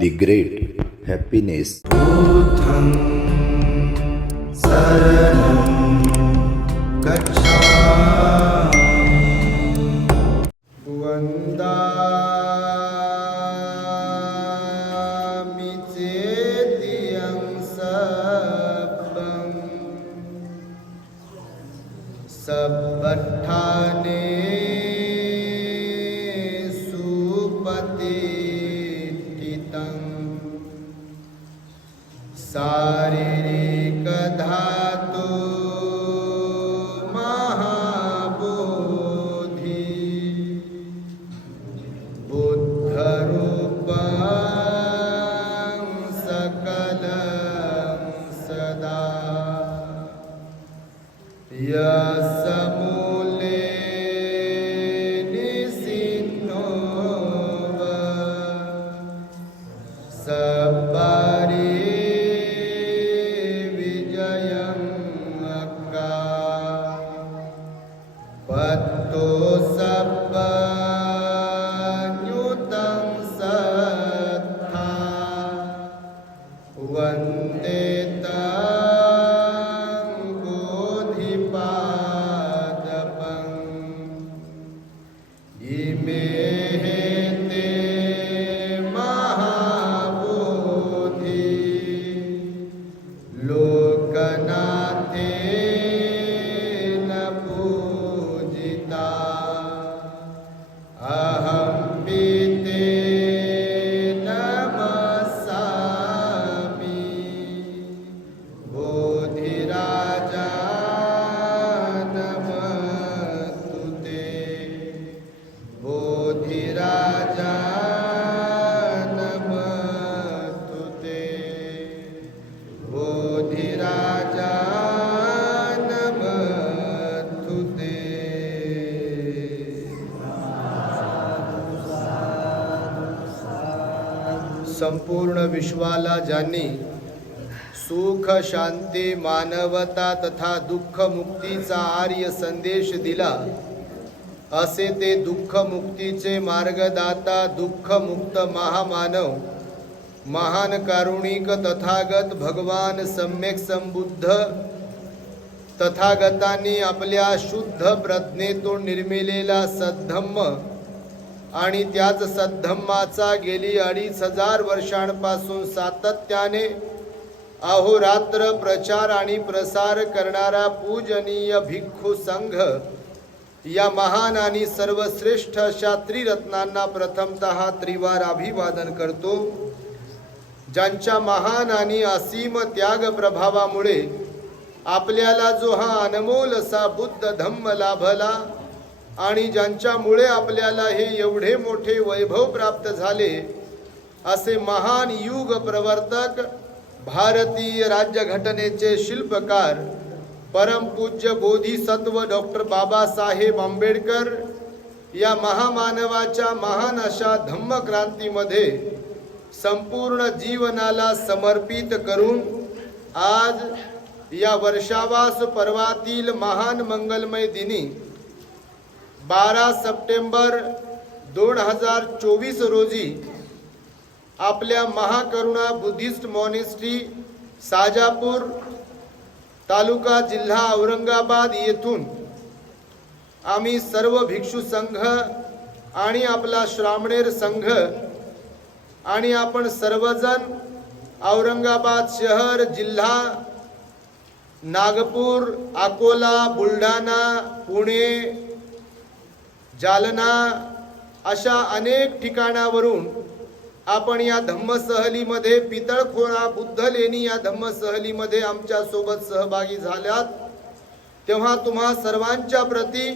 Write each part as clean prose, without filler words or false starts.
The Great Happiness. बुद्धं शरणं गच्छामि। वन्दामि चेतियं सब्बं सब्बठाने शारीरिक धातु महाबोधि बुद्धरूपं सकलं सदा यस्मूले निसिन्नो सब्बारि पत्तो सब्बन्युतं सत्था वन्दे तं बोधिपादपम् इमे ते महाबोधि लोकनाथे अहं पीते नमस्सामि बोधिराजा नमस्तुते बोधिराजा नमस्तुते बोधिराजा नमस्तुते। संपूर्ण विश्वाला ज्यांनी सुख शांती मानवता तथा दुःख मुक्तीचा आर्य संदेश दिला असे ते दुःख मुक्तीचे मार्गदाता दुःख मुक्त महामानव महान कारुणिक तथागत भगवान सम्यक संबुद्ध तथागतांनी आपल्या शुद्ध प्रज्ञेतून निर्मिलेला सद्धम्म आणि त्याच सद्धम्माचा गेली 2500 वर्षांपासून सातत्याने अहोरात्र प्रचार आणि प्रसार करणारा पूजनीय भिक्खू संघ या महान आणि सर्वश्रेष्ठ अशा त्रिरत्नांना प्रथमतः त्रिवार अभिवादन करतो, ज्यांच्या महान आणि असीम त्याग प्रभावामुळे आपल्याला जो हा अनमोल असा बुद्ध धम्म लाभला आणि ज्यांच्यामुळे आपल्याला हे एवढे मोठे वैभव प्राप्त झाले असे महान युग प्रवर्तक भारतीय राज्यघटनेचे शिल्पकार परमपूज्य बोधिसत्व डॉक्टर बाबासाहेब आंबेडकर या महामानवाच्या महान अशा धम्मक्रांतीमध्ये संपूर्ण जीवनाला समर्पित करून आज या वर्षावास पर्वातील महान मंगलमय दिनी 12 सप्टेंबर 2024 रोजी आपल्या महाकरुणा बुद्धिस्ट मॉनेस्ट्री साजापूर तालुका जिल्हा औरंगाबाद येथून आम्ही सर्व भिक्षू संघ आणि आपला श्रामणेर संघ आणि आपण सर्वजण औरंगाबाद शहर जिल्हा नागपूर अकोला बुलढाणा पुणे जालना अशा अनेक ठिकाणावरून आपण या धम्मसहलीमध्ये पितळखोरा बुद्ध लेणी या धम्मसहलीमध्ये आमच्या सोबत सहभागी झाल्यात, तेव्हा तुम्हा सर्वांच्या प्रती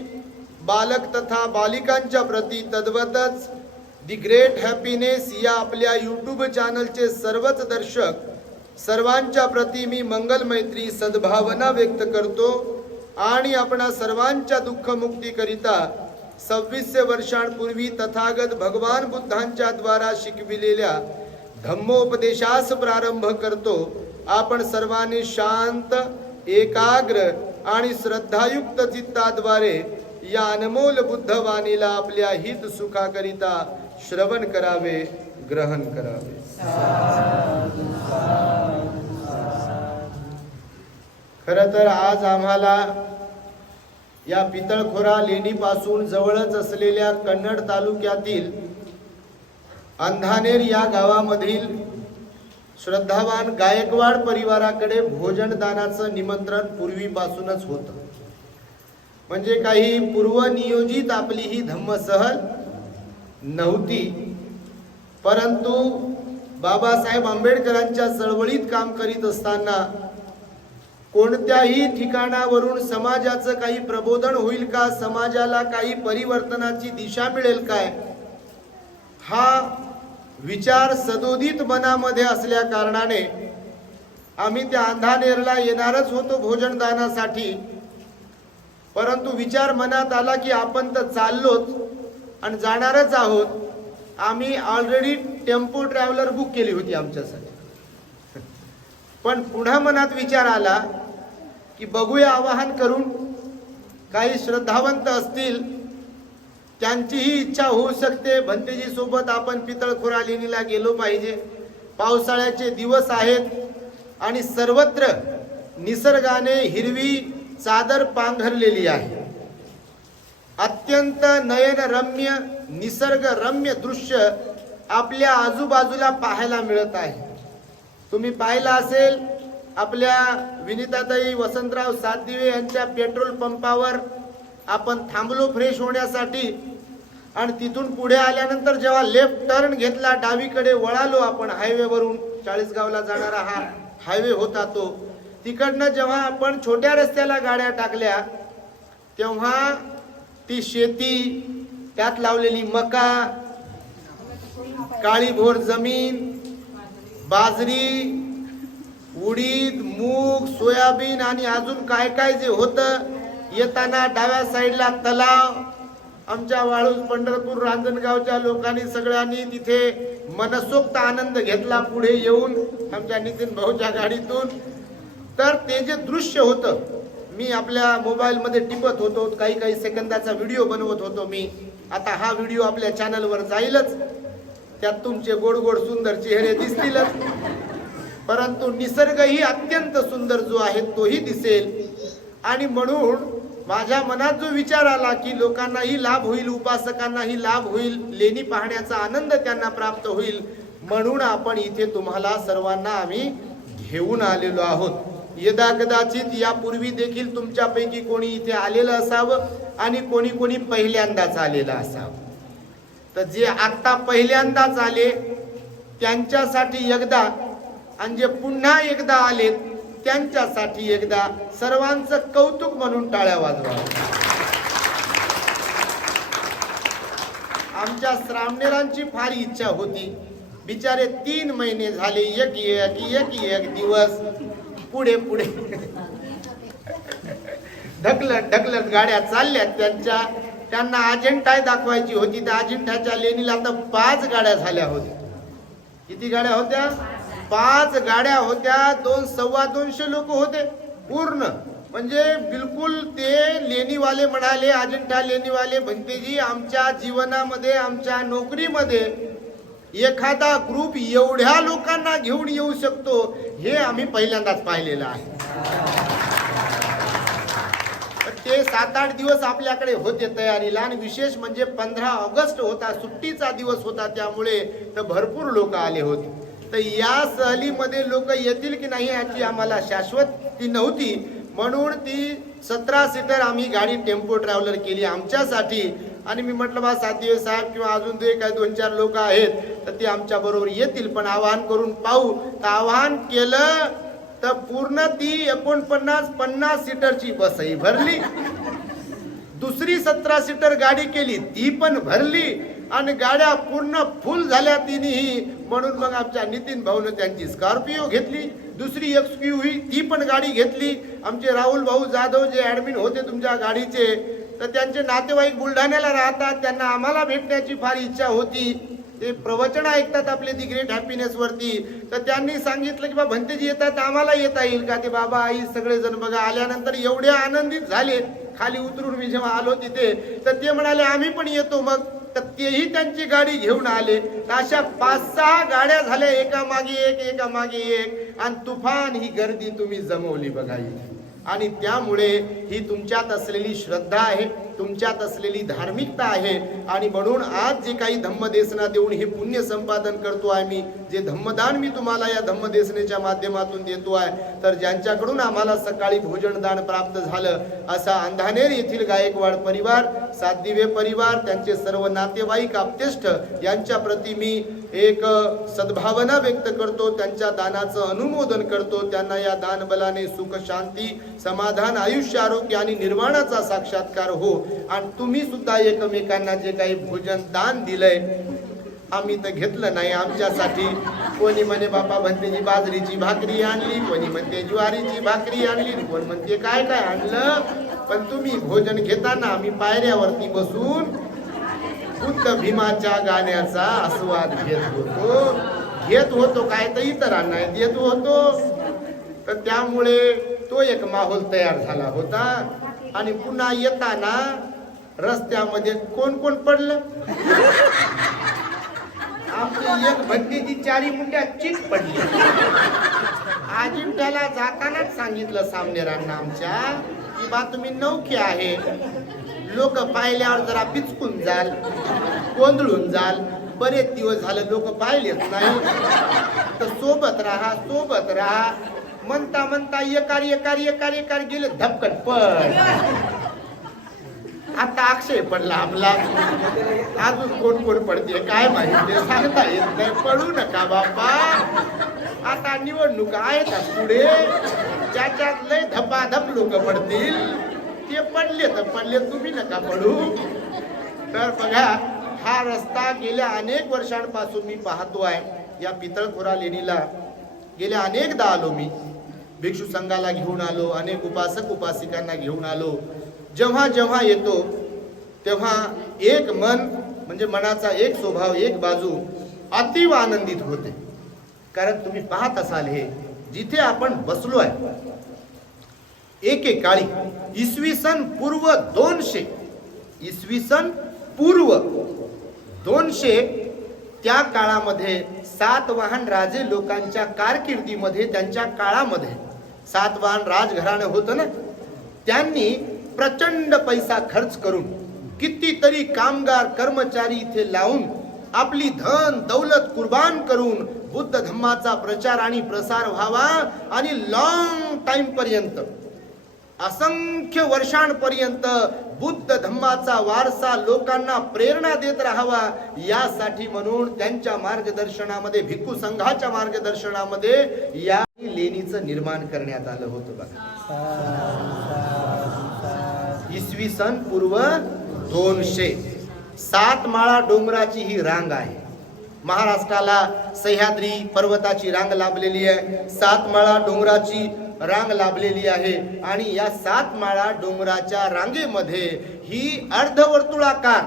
बालक तथा बालिकांच्या प्रती तद्वतच दी ग्रेट हॅपीनेस या आपल्या यूट्यूब चॅनलचे सर्वच दर्शक सर्वांच्या प्रती मी मंगल मैत्री सद्भावना व्यक्त करतो आणि आपणा सर्वांच्या दुःखमुक्तीकरिता 2600 वर्षांपूर्वी तथागत भगवान बुद्धांच्या द्वारा शिकविलेल्या धम्मोपदेशास प्रारंभ करतो। आपण सर्वांनी शांत एकाग्र आणि श्रद्धायुक्त चित्ताद्वारे या अनमोल बुद्धवाणीला आपल्या हित सुखाकरिता श्रवण करावे, ग्रहण करावे। खरं तर आज आम्हाला या पितळखोरा लेणीपासून जवळच असलेल्या कन्नड तालुक्यातील अंधानेर या गावामधील श्रद्धावान गायकवाड परिवाराकडे भोजनदानाचं निमंत्रण पूर्वीपासूनच होतं. म्हणजे काही पूर्वनियोजित आपली ही धम्मसहल नव्हती, परंतु बाबासाहेब आंबेडकरांच्या चळवळीत काम करीत असताना कोणत्याही ठिकाणावरून समाजाचं काही प्रबोधन होईल का, समाजाला काही परिवर्तनाची दिशा मिळेल काय, हा विचार सदोदित मनामध्ये असल्या कारणाने आम्ही त्या अंधानेरला येणारच होतो भोजनदानासाठी. परंतु विचार मनात आला की आपण तर चाललोच आणि जाणारच आहोत. आम्ही ऑलरेडी टेम्पो ट्रॅव्हलर बुक केली होती आमच्यासाठी. पण पुन्हा मनात विचार आला की बघूया, आवाहन करून काही श्रद्धावंत असतील, त्यांचीही इच्छा होऊ शकते, भंतेजी सोबत आपण पितळखोरा लेणीला गेलो पाहिजे. पावसाळ्याचे दिवस आहेत आणि सर्वत्र निसर्गाने हिरवी चादर पांघरलेली आहे. अत्यंत नयनरम्य निसर्गरम्य दृश्य आपल्या आजूबाजूला पाहायला मिळत आहे. तुम्ही पाहिलं असेल, आपल्या विनिताताई वसंतराव सातदिवे यांच्या पेट्रोल पंपावर आपण थांबलो फ्रेश होण्यासाठी, आणि तिथून पुढे आल्यानंतर जेव्हा लेफ्ट टर्न घेतला, डावीकडे वळालो आपण हायवेवरून, चाळीसगावला जाणारा हा हायवे होता तो, तिकडनं जेव्हा आपण छोट्या रस्त्याला गाड्या टाकल्या तेव्हा ती शेती, त्यात लावलेली मका, काळीभोर जमीन, बाजरी, उडीद, मूग, सोयाबीन आणि अजून काय काय जे होतं, येताना डाव्या साईडला तलाव, आमच्या वाळूज, पंढरपूर, रांजणगावच्या लोकांनी सगळ्यांनी तिथे मनसोक्त आनंद घेतला पुढे येऊन आमच्या नितीन भाऊच्या गाडीतून. तर ते जे दृश्य होतं, मी आपल्या मोबाईलमध्ये टिपत होतो, काही काही सेकंदाचा व्हिडिओ बनवत होतो मी. आता हा व्हिडिओ आपल्या चॅनलवर जाईलच, त्यात तुमचे गोड गोड सुंदर चेहरे दिसतीलच, परंतु निसर्गही अत्यंत सुंदर जो आहे तोही दिसेल. आणि म्हणून माझ्या मनात जो विचार आला की लोकांनाही लाभ होईल, उपासकांनाही लाभ होईल, लेणी पाहण्याचा आनंद त्यांना प्राप्त होईल, म्हणून आपण इथे तुम्हाला सर्वांना आम्ही घेऊन आलेलो आहोत. यदा कदाचित यापूर्वी देखील तुमच्यापैकी कोणी इथे आलेलं असावं आणि कोणी कोणी पहिल्यांदाच आलेलं असावं. तर जे आता पहिल्यांदाच आले त्यांच्यासाठी एकदा, आणि जे पुन्हा एकदा आलेत त्यांच्यासाठी एकदा सर्वांचं कौतुक म्हणून टाळ्या वाजवा. आमच्या श्रामणेरांची फार इच्छा होती, बिचारे 3 महिने झाले एक दिवस पुढे पुढे ढकलत गाड्या चालल्यात. त्यांना अजेंठा दाखवायची होती. त्या अजेंठाच्या लेणीला आता 5 गाड्या झाल्या होत्या. किती गाड्या होत्या? 5 गाड्या होत्या. 200-250 लोक होते पूर्ण. म्हणजे बिलकुल ते लेणीवाले म्हणाले, अजिंठा लेणीवाले, भंतेजी आमच्या जीवनामध्ये, आमच्या नोकरीमध्ये एखादा ग्रुप एवढ्या लोकांना घेऊन येऊ शकतो हे आम्ही पहिल्यांदाच पाहिलेलं आहे. ते 7-8 दिवस आपल्याकडे होते तयारीला, आणि विशेष म्हणजे 15 ऑगस्ट होता, सुट्टीचा दिवस होता, त्यामुळे तर भरपूर लोक आले होते. तर या सहलीमध्ये लोक येतील की नाही याची आम्हाला शाश्वती नव्हती, म्हणून ती 17 सीटर आम्ही गाडी टेम्पो ट्रॅव्हलर केली आमच्यासाठी. आणि मी म्हटलं बा सातदिवे साहेब किंवा अजून ते काही 2-4 लोक आहेत तर ते आमच्या बरोबर येतील, पण आवाहन करून पाहू. तर आवाहन केलं तर पूर्ण ती 49-50 सीटरची बसही भरली. दुसरी 17 सीटर गाडी केली ती पण भरली, आणि गाड्या पूर्ण फुल झाल्या तिन्ही. म्हणून मग आमच्या नितीन भाऊने त्यांची स्कॉर्पिओ घेतली, दुसरी एक्सक्यूव्ही ती पण गाडी घेतली. आमचे राहुल भाऊ जाधव जे ऍडमिन होते तुमच्या गाडीचे, तर त्यांचे नातेवाईक बुलढाण्याला राहतात, त्यांना आम्हाला भेटण्याची फार इच्छा होती. ते प्रवचन ऐकतात आपले दी ग्रेट हॅपीनेस वरती. तर त्यांनी सांगितलं की बा भंतेजी येतात, आम्हाला येता येईल का? ते बाबा आई सगळेजण बघा आल्यानंतर एवढे आनंदित झाले. खाली उतरून मी जेव्हा आलो तिथे तर ते म्हणाले आम्ही पण येतो. मग तर तेही त्यांची गाडी घेऊन आले. अशा 5-6 गाड्या झाल्या, एका मागे एक, आणि तुफान ही गर्दी तुम्ही जमवली बघा इथे. आणि त्यामुळे ही तुमच्यात असलेली श्रद्धा आहे, तुमच्यात असलेली धार्मिकता आहे. आणि म्हणून आज जे काही धम्मदेसना देऊन हे पुण्य संपादन करतो आहे मी, जे धम्मदान मी तुम्हाला या धम्मदेसनेच्या माध्यमातून देतो आहे, तर ज्यांच्याकडून आम्हाला सकाळी भोजनदान प्राप्त झालं असा अंधानेर येथील गायकवाड परिवार, सातदिवे परिवार, त्यांचे सर्व नातेवाईक आप्तेष्ट यांच्या प्रती मी एक सद्भावना व्यक्त करतो, त्यांच्या दानाचं अनुमोदन करतो. त्यांना या दान बलाने सुख, शांती, समाधान, आयुष्य, आरोग्य आणि निर्वाणाचा साक्षात्कार हो. आणि तुम्ही सुद्धा एकमेकांना जे काही भोजन दान दिलंय, आम्ही तर घेतलं नाही आमच्यासाठी. कोणी म्हणे बापा म्हणते जी बाजरीची भाकरी आणली, कोणी म्हणते ज्वारीची भाकरी आणली, कोण म्हणते काय काय आणलं. पण तुम्ही भोजन घेताना आम्ही पायऱ्यावरती बसून बुद्ध भीमाच्या गाण्याचा आस्वाद घेत होतो काय तर इतरांना देत होतो. तर त्यामुळे तो एक माहोल तयार झाला होता. आणि पुन्हा येताना रस्त्यामध्ये कोण कोण पडलं, आमची एक भट्टीची 4 मुंड्या चिक पडली. अजिंठ्याला जातानाच सांगितलं सामनेरांना आमच्या की बा तुम्ही नौखे आहे, लोक पाहिल्यावर जरा पिचकून जाल, गोंधळून जाल. बरेच दिवस झालं लोक पाहिलेच नाही, तर सोबत राहा. म्हणता एकार गेले धपकन पड. आता अक्षय पडला आपला, अजून कोण पडते काय माहिती सांगता येत नाही. पडू नका बापा, आता निवडणूक आहेत पुढे, ज्याच्यात लय धपाधप लोक पडतील ते पडले तर पडले, तुम्ही नका पडू. तर बघा, हा रस्ता गेल्या अनेक वर्षांपासून मी पाहतो आहे. या पितळखोरा लेणीला गेल्या अनेकदा आलो मी, भिक्षू संघाला घेऊन आलो, अनेक उपासक उपासिकांना घेऊन आलो. जेव्हा जेव्हा येतो तेव्हा एक मन म्हणजे मनाचा एक स्वभाव, एक बाजू अतीव आनंदित होते. कारण तुम्ही पाहत असाल हे जिथे आपण बसलो आहे, एकेकाळी इसवी सन पूर्व 200 त्या काळामध्ये सातवाहन राजे लोकांच्या कारकिर्दीमध्ये, त्यांच्या काळामध्ये सातवाहन राजघराणं होतं ना, त्यांनी प्रचंड पैसा खर्च करून कितीतरी कामगार कर्मचारी इथे लावून आपली धन दौलत कुर्बान करून बुद्ध धम्माचा प्रचार आणि प्रसार व्हावा आणि लॉंग टाइम पर्यंत, असंख्य वर्षांपर्यंत बुद्ध धम्माचा वारसा लोकांना प्रेरणा देत राहावा, यासाठी म्हणून त्यांच्या मार्गदर्शनामध्ये, भिक्खू संघाच्या मार्गदर्शनामध्ये या लेणीचं निर्माण करण्यात आलं होतं बघा. इसवी सन पूर्व 200. 7 माळा डोंगराची ही रांग आहे. महाराष्ट्राला सह्याद्री पर्वताची रांग लाभलेली आहे, 7 माळा डोंगराची रांग लाभलेली आहे. आणि या 7 माळा डोंगराच्या रांगेमध्ये ही अर्धवर्तुळाकार,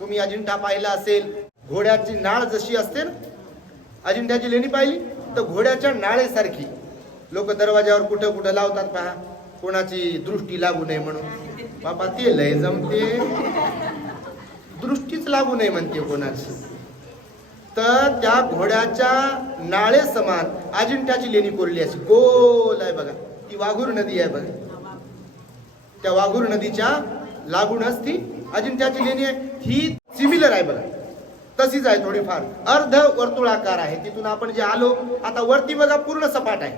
तुम्ही अजिंठा पाहिला असेल, घोड्याची नाळ जशी असते ना, अजिंठ्याची लेणी पाहिली तर घोड्याच्या नाळेसारखी लोक दरवाजावर कुठं लावतात पहा, कोणाची दृष्टी लागू नये म्हणून. बाबा ते लय जमते, दृष्टीच लागू नये म्हणते कोणाची. तर त्या घोड्याच्या नाळे समान अजिंठ्याची लेणी कोरली अशी गोल आहे बघा. ती वाघूर नदी आहे बघा, त्या वाघूर नदीच्या लागूनच ती अजिंठ्याची लेणी आहे. ही सिमिलर आहे बघा, तशीच आहे, थोडीफार अर्ध वर्तुळाकार आहे. तिथून आपण जे आलो, आता वरती बघा पूर्ण सपाट आहे,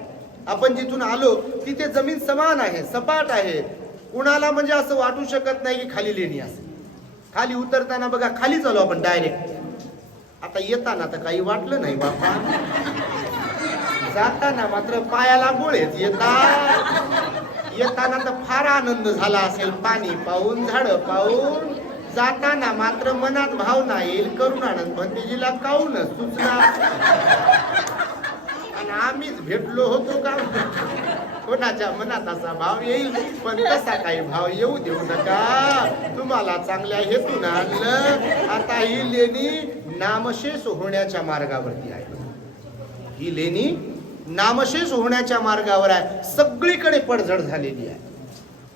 आपण जिथून आलो तिथे जमीन समान आहे, सपाट आहे. कुणाला म्हणजे असं वाटू शकत नाही की खाली लेणी असेल. खाली उतरताना बघा खाली चालू आपण डायरेक्ट, आता येताना तर काही वाटलं नाही बाबा, जाताना मात्र पायाला गोळेच येताना तर फार आनंद झाला असेल, पाणी पाहून, झाडं पाहून. जाताना मात्र मनात भावना येईल, करुणानंद भंतेजीला काऊन सुचना, आणि आम्हीच भेटलो होतो का. कोणाच्या मनात असा भाव येईल, पण तसा काही भाव येऊ देऊ नका. तुम्हाला चांगल्या हेतून आणलं. आता ही लेणी नामशेष होण्याच्या मार्गावरती आहे. ही लेणी नामशेष होण्याच्या मार्गावर आहे, सगळीकडे पडझड झालेली आहे.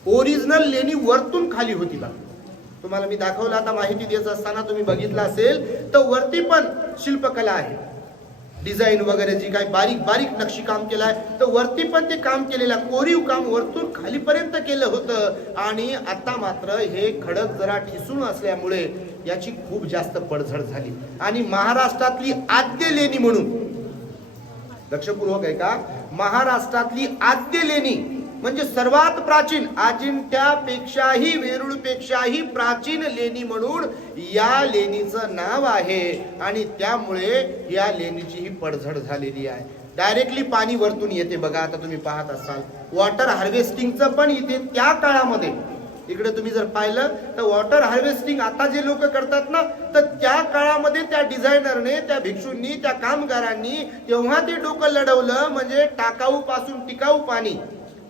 ओरिजिनल लेणी वरतून खाली होती बघा, तुम्हाला मी दाखवलं आता माहिती देत असताना तुम्ही बघितलं असेल तर वरती पण शिल्पकला आहे, डिझाईन वगैरे जी काही बारीक बारीक नक्षी काम केलं आहे, तर वरती पण ते काम केलेलं आहे, कोरीव काम वरतून खालीपर्यंत केलं होतं. आणि आता मात्र हे खडक जरा ठिसून असल्यामुळे याची खूप जास्त पडझड झाली. आणि महाराष्ट्रातली आद्य लेणी म्हणून, लक्षपूर्वक आहे का, महाराष्ट्रातली आद्य लेणी म्हणजे सर्वात प्राचीन, अजिंठ्यापेक्षाही वेरूळपेक्षाही प्राचीन लेणी म्हणून या लेणीचं नाव आहे. आणि त्यामुळे या लेणीची ही पडझड झालेली आहे. डायरेक्टली पाणी वरतून येते बघा. आता तुम्ही पाहत असाल वॉटर हार्वेस्टिंगचं पण इथे त्या काळामध्ये, इकडे तुम्ही जर पाहिलं तर वॉटर हार्वेस्टिंग आता जे लोक करतात ना, तर त्या काळामध्ये त्या डिझायनरने, त्या भिक्षूंनी, त्या कामगारांनी तेव्हा ते डोकं लढवलं. म्हणजे टाकाऊ पासून टिकाऊ पाणी,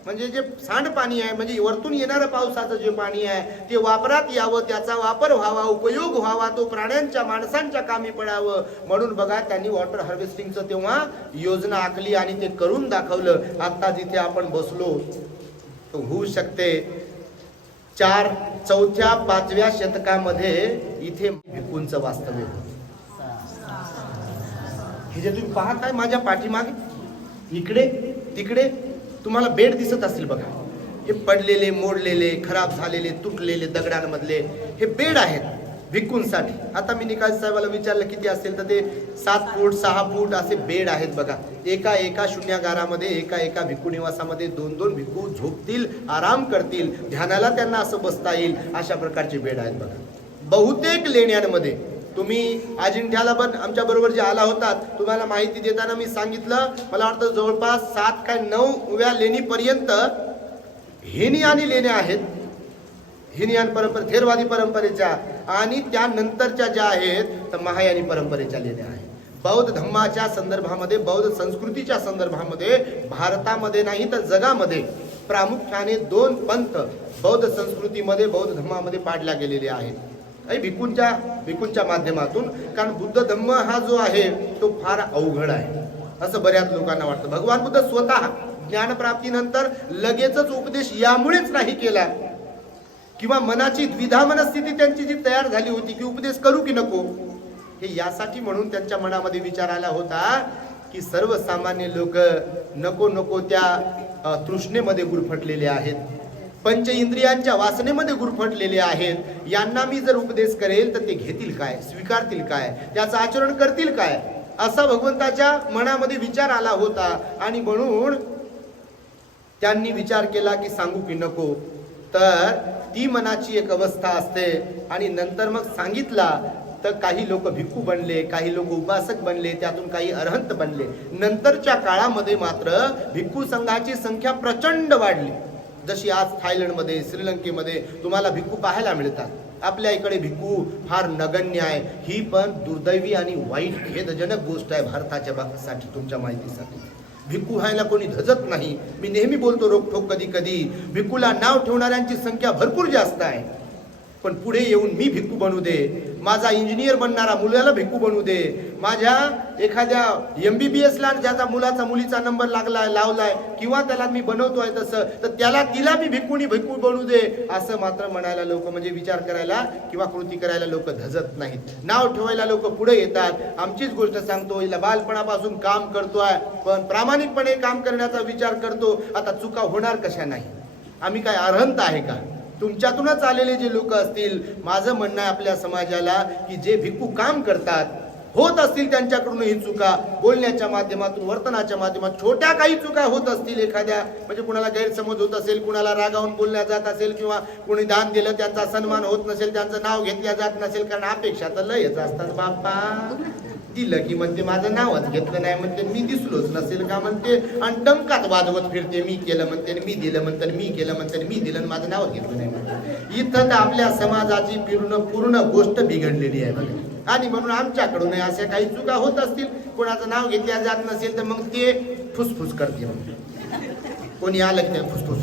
म्हणजे जे सांडपाणी आहे, म्हणजे वरतून येणारं पावसाचं जे पाणी आहे ते वापरात यावं, त्याचा वापर व्हावा, उपयोग व्हावा, तो प्राण्यांच्या माणसांच्या कामी पडावं म्हणून बघा त्यांनी वॉटर हार्वेस्टिंगचं तेव्हा योजना आखली आणि ते करून दाखवलं. आता जिथे आपण बसलो तो होऊ शकते 4, 4थ्या 5व्या शतकामध्ये इथे भिक्खूंचं वास्तव्य होतं. हे जे तुम्ही पाहताय माझ्या पाठीमागे, इकडे तिकडे तुम्हाला बेड दिसत असतील बघा. हे पडलेले, मोडलेले, खराब झालेले, तुटलेले दगडांमधले हे बेड आहेत भिक्खूंसाठी. आता मी निकाल साहेबाला विचारलं किती असतील, तर ते 7 फूट 6 फूट असे बेड आहेत बघा. एका एका शून्यागारामध्ये, एका एका भिक्खू निवासामध्ये 2-2 भिक्खू झोपतील, आराम करतील, ध्यानाला त्यांना असं बसता येईल, अशा प्रकारचे बेड आहेत बघा. बहुतेक लेण्यांमध्ये तुम्ही अजिंठ्याला पण आमच्या बरोबर जे आला होतात, तुम्हाला माहिती देताना मी सांगितलं, मला वाटतं जवळपास 7 काय 9व्या लेणीपर्यंत हिनयानी लेण्या आहेत. हिनयान परंपरा, थेरवादी परंपरेच्या, आणि त्यानंतरच्या ज्या आहेत तर महायानी परंपरेच्या लेण्या आहेत. बौद्ध धम्माच्या संदर्भामध्ये, बौद्ध संस्कृतीच्या संदर्भामध्ये भारतामध्ये नाही तर जगामध्ये प्रामुख्याने 2 पंथ बौद्ध संस्कृतीमध्ये, बौद्ध धम्मामध्ये पाडल्या गेलेले आहेत भिक्खूंच्या माध्यमातून. कारण बुद्ध धम्म हा जो आहे तो फार अवघड आहे असं बऱ्याच लोकांना वाटतं. भगवान बुद्ध स्वतः ज्ञानप्राप्तीनंतर लगेचच उपदेश यामुळेच नाही केला, किंवा मनाची द्विधा मनस्थिती त्यांची जी तयार झाली होती की उपदेश करू की नको, हे यासाठी म्हणून त्यांच्या मनामध्ये विचार आला होता की सर्वसामान्य लोक नको नको त्या तृष्णेमध्ये गुरफटलेले आहेत, पंच इंद्रियांच्या वासनेमध्ये गुरफटलेले आहेत. यांना मी जर उपदेश करेल तर ते घेतील काय, स्वीकारतील काय, त्याचं आचरण करतील काय, असा भगवंताच्या मनामध्ये विचार आला होता. आणि म्हणून त्यांनी विचार केला की सांगू की नको. तर ती मनाची एक अवस्था असते. आणि नंतर मग सांगितला तर काही लोक भिक्खू बनले, काही लोक उपासक बनले, त्यातून काही अरहंत बनले. नंतरच्या काळामध्ये मात्र भिक्खू संघाची संख्या प्रचंड वाढली. जशी आज थायलंडमध्ये, श्रीलंकेमध्ये तुम्हाला भिक्खू पाहायला मिळतात. आपल्या इकडे भिक्खू फार नगण्य आहे. ही पण दुर्दैवी आणि वाईट खेदजनक गोष्ट आहे भारताच्या साठी. तुमच्या माहितीसाठी भिक्खू व्हायला कोणी धजत नाही. मी नेहमी बोलतो रोखोक, कधी कधी भिक्खूला नाव ठेवणाऱ्यांची संख्या भरपूर जास्त आहे. पण पुढे येऊन मी भिक्खू बनू दे, माझा इंजिनियर बनणारा मुलाला भिक्खू बनू दे, माझ्या एखाद्या MBBS ला ज्याचा मुलाचा मुलीचा नंबर लावलाय किंवा त्याला मी बनवतोय तसं, तर त्याला तिला मी भिक्खू बनू दे, असं मात्र म्हणायला लोक, म्हणजे विचार करायला किंवा कृती करायला लोक धजत नाहीत. नाव ठेवायला लोक पुढे येतात. आमचीच गोष्ट सांगतो, हिला बालपणापासून काम करतोय, पण प्रामाणिकपणे काम करण्याचा विचार करतो. आता चुका होणार कशा नाही? आम्ही काय अरहंत आहे का? तुमच्यातूनच आलेले जे लोक असतील, माझं म्हणणं आहे आपल्या समाजाला की जे भिक्खू काम करतात, होत असतील त्यांच्याकडून ही चुका, बोलण्याच्या माध्यमातून, वर्तनाच्या माध्यमातून छोट्या काही चुका होत असतील, एखाद्या म्हणजे कुणाला गैरसमज होत असेल, कुणाला रागावून बोलल्या जात असेल, किंवा कोणी दान दिलं त्यांचा सन्मान होत नसेल, त्यांचं नाव घेतल्या जात नसेल, कारण अपेक्षा तर लयच असतात. बाप्पा दिलं की म्हणते माझं नावच घेतलं नाही म्हणते, मी दिसलोच नसेल का म्हणते, आणि टंकात वाजवत फिरते, मी केलं म्हणते, मी दिलं म्हणते, मी केलं म्हणते, मी दिलं, माझं नावच घेतलं नाही म्हणते. इथं तर आपल्या समाजाची पूर्ण गोष्ट बिघडलेली आहे बघा. आणि म्हणून आमच्याकडून अशा काही चुका होत असतील, कोणाचं नाव घेतल्या जात नसेल तर मग ते फुसफुस करते. कोणी आलं की फुसफुस,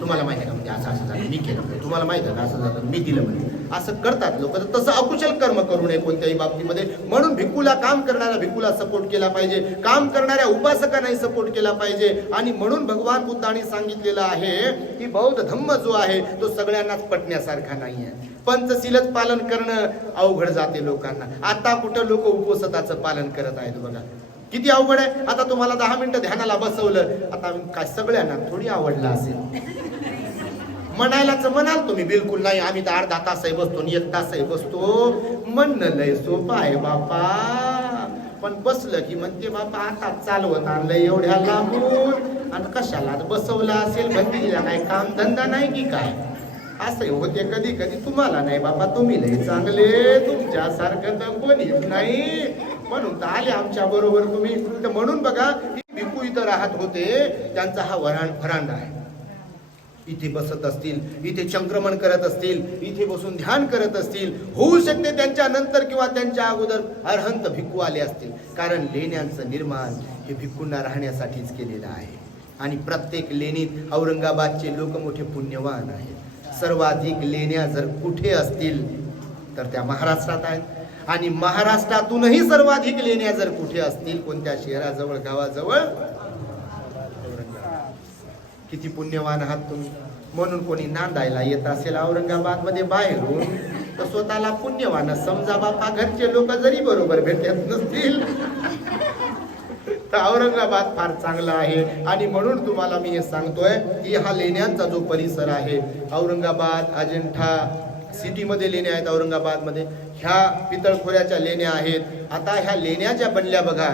तुम्हाला माहिती आहे का म्हणजे असं झालं, मी केलं, तुम्हाला माहिती आहे का असं झालं, मी दिलं म्हणजे, असं करतात लोक. तसं अकुशल कर्म करू नये कोणत्याही बाबतीमध्ये. म्हणून भिक्खूला, काम करणाऱ्या भिक्खूला सपोर्ट केला पाहिजे, काम करणाऱ्या उपासकांनाही सपोर्ट केला पाहिजे. आणि म्हणून भगवान बुद्धांनी सांगितलेलं आहे की बौद्ध धम्म जो आहे तो सगळ्यांनाच पटण्यासारखा नाही आहे. पंचशीलच पालन करणं अवघड जाते लोकांना. आता कुठं लोक उपवासाचं पालन करत आहेत बघा, किती अवघड आहे. आता तुम्हाला 10 मिनिटं ध्यानाला बसवलं, आता काय सगळ्यांना थोडी आवडलं असेल. म्हणायलाच म्हणाल तुम्ही बिलकुल नाही, आम्ही तर अर्धा तासही बसतो 1 तासही बसतो. म्हणणं लय सोपं आहे बापा, पण बसलं की म्हणते बापा आता चालवत आणलं एवढ्या लांबून आणि कशाला बसवलं असेल, भंतीला काय काम धंदा नाही की काय. असं होते कधी कधी. तुम्हाला नाही बाबा, तुम्ही लय चांगले, तुमच्यासारखं तर कोणीच नाही, म्हणून तर आले आमच्या बरोबर तुम्ही. तर म्हणून बघा, भिक्खू इथं राहत होते, त्यांचा हा व्हरांडा आहे. इथे बसत असतील, इथे संक्रमण करत असतील, इथे बसून ध्यान करत असतील. होऊ शकते त्यांच्या नंतर किंवा त्यांच्या अगोदर अरहंत भिक्खू आले असतील. कारण लेण्यांचं निर्माण हे भिक्खूंना राहण्यासाठीच केलेलं आहे. आणि प्रत्येक लेणीत औरंगाबादचे लोक मोठे पुण्यवान आहेत. सर्वाधिक लेण्या जर कुठे असतील तर त्या महाराष्ट्रात आहेत. आणि महाराष्ट्रातूनही सर्वाधिक लेण्या जर कुठे असतील, कोणत्या शहराजवळ, गावाजवळ, किती पुण्यवान आहात तुम्ही. म्हणून कोणी नांदायला येत असेल औरंगाबाद मध्ये बाहेरून तर स्वतःला पुण्यवान समजा बापा. घरचे लोक जरी बरोबर भेटत नसतील तर औरंगाबाद फार चांगला आहे. आणि म्हणून तुम्हाला मी हे सांगतोय की हा लेण्यांचा जो परिसर आहे, औरंगाबाद, अजिंठा सिटीमध्ये लेण्या आहेत औरंगाबादमध्ये, ह्या पितळखोऱ्याच्या लेण्या आहेत. आता ह्या लेण्या ज्या बनल्या बघा,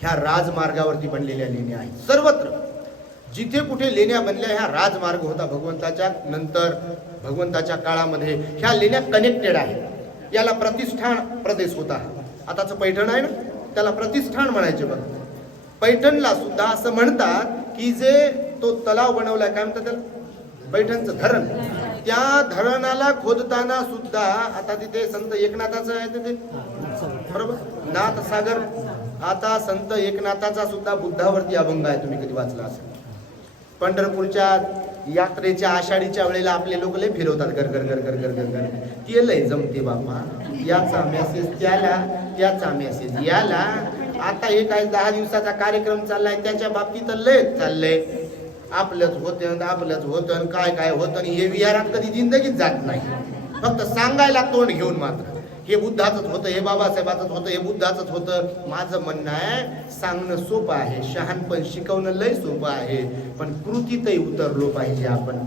ह्या राजमार्गावरती बनलेल्या लेण्या आहेत. सर्वत्र जिथे कुठे लेण्या बनल्या, ह्या राजमार्ग होता भगवंताच्या नंतर, भगवंताच्या काळामध्ये ह्या लेण्या कनेक्टेड आहेत. याला प्रतिष्ठान प्रदेश होता. आताच पैठण आहे ना, त्याला प्रतिष्ठान म्हणायचे बघ. पैठणला सुद्धा असं म्हणतात की जे तो तलाव बनवलाय, काय म्हणतात त्याला, पैठणचं धरण, त्या धरणाला खोदताना सुद्धा आता तिथे संत एकनाथाचं आहे तिथे, बरोबर, नाथ सागर. आता संत एकनाथाचा सुद्धा बुद्धावरती अभंग आहे, तुम्ही कधी वाचला असेल. पंढरपूरच्या यात्रेच्या आषाढीच्या वेळेला आपले लोक लय फिरवतात, घर घर घर घर घर घर घर. ते लय जमते बापा. याचा मेसेज त्याला, त्याचा मेसेज याला. आता हे काय 10 दिवसाचा कार्यक्रम चाललाय, त्याच्या बाबतीत लय चाललंय. आपलंच होतं, आपलंच होतं, काय काय होतं. आणि हे विहारात कधी जिंदगीत जात नाही, फक्त सांगायला तोंड घेऊन मात्र. हे बुद्धाचंच होतं, हे बाबासाहेबाचंच होतं, हे बुद्धाचंच होतं. माझं म्हणणं आहे, सांगणं सोपं आहे, शहाणपण शिकवणं लय सोपं आहे, पण कृतीतही उतरलो पाहिजे आपण.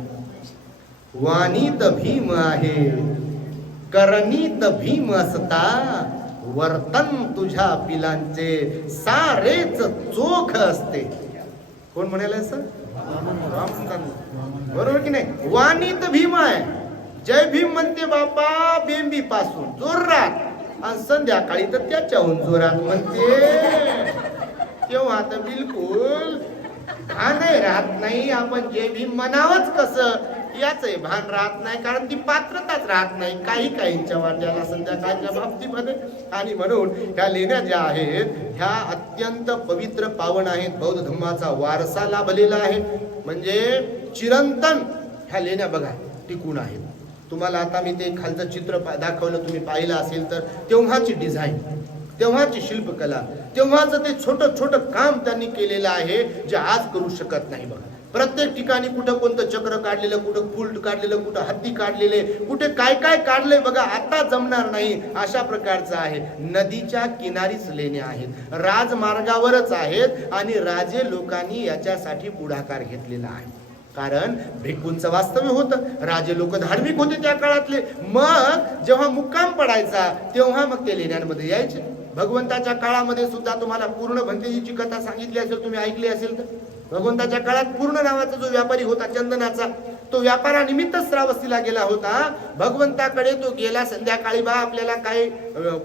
वाणीत भीम आहे, करणीत भीम असता, वर्तन तुझ्या पिलांचे सारेच चोख असते. कोण म्हणाले सर? बरोबर की नाही? वाणीत भीम आहे, जय भीम म्हणते बापा बेंबी पासून जोरात, आणि संध्याकाळी तर त्याच्याहून जोरात म्हणते. तेव्हा तर बिलकुल भानही राहत नाही. आपण जय भीम म्हणावंच कसं याचंही भान राहत नाही, कारण ती पात्रताच राहत नाही काही काहींच्या वाट्याला संध्याकाळच्या बाबतीमध्ये. आणि म्हणून ह्या लेण्या ज्या आहेत ह्या अत्यंत पवित्र पावन आहेत. बौद्ध धर्माचा वारसा लाभलेला आहे, म्हणजे चिरंतन ह्या लेण्या बघा टिकून आहेत. तुम्हाला आता मी ते खालचं चित्र दाखवलं, तुम्ही पाहिलं असेल तर, तेव्हाची डिझाईन, तेव्हाची शिल्पकला, तेव्हाचं ते छोटं छोटं काम त्यांनी केलेलं आहे, जे आज करू शकत नाही. बघा प्रत्येक ठिकाणी कुठं कोणतं चक्र काढलेलं, कुठं फुल काढलेलं, कुठं हत्ती काढलेले, कुठे काय काय काढलंय बघा, आता जमणार नाही अशा प्रकारचं आहे. नदीच्या किनारीच लेण्या आहेत, राजमार्गावरच आहेत, आणि राजे लोकांनी याच्यासाठी पुढाकार घेतलेला आहे. कारण भिक्खूंचं वास्तव्य होतं, राजे लोक धार्मिक होते त्या काळातले. मग जेव्हा मुक्काम पडायचा तेव्हा मग ते लेण्यांमध्ये यायचे. भगवंताच्या काळामध्ये सुद्धा तुम्हाला पूर्ण भंतेजीची कथा सांगितली असेल, तुम्ही ऐकली असेल तर. भगवंताच्या काळात पूर्ण नावाचा जो व्यापारी होता चंदनाचा, तो व्यापारानिमित्त श्रावस्तीला गेला होता. भगवंताकडे तो गेला संध्याकाळी, बा आपल्याला काय